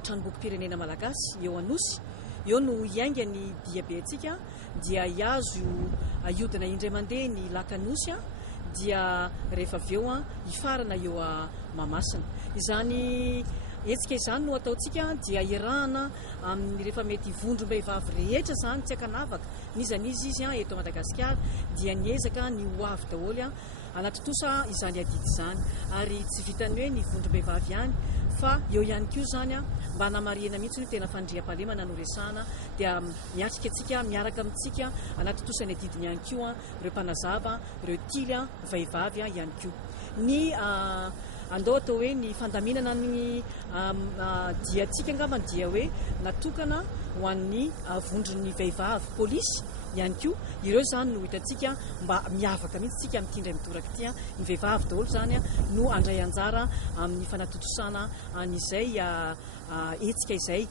tranombokim-pirenena malagasy eo Anosy. Eo no iaingany diabe antsika dia iazo iodina indray mandeha ny lakanosy dia rehefa avy eo ifarana eo a Mahamasina. Izany etsika izany no ataontsika dia irahana amin'ny rehefa mety vondrom-behivavy rehetra zany tsy akanavaka nizanizy izy eto Madagascar dia niezaka ny hoavy daholo anatitosa izany adidy izany ary tsy vitany hoe ny vondrom-behivavy ihany fa eo ihany koa zany mba namarihana mihitsy ny tena fandriam-pahalemana no resahana dia miatrika antsika miaraka amintsika anatitosany adidiny ihany koa ireo mpanazava ireo tily vehivavy ihany koa ny andao atao hoe ny fandaminana ny diatsika angambany dia hoe natokana ho an'ny vondron'ny vehivavy polisy ihany koa ireo zany no hitantsika mba miavaka mihitsy tsika mitindray mitoraka ity ny vehivavy daholo zany no andray anjara amin'ny fanatotosana an'izay etsika izay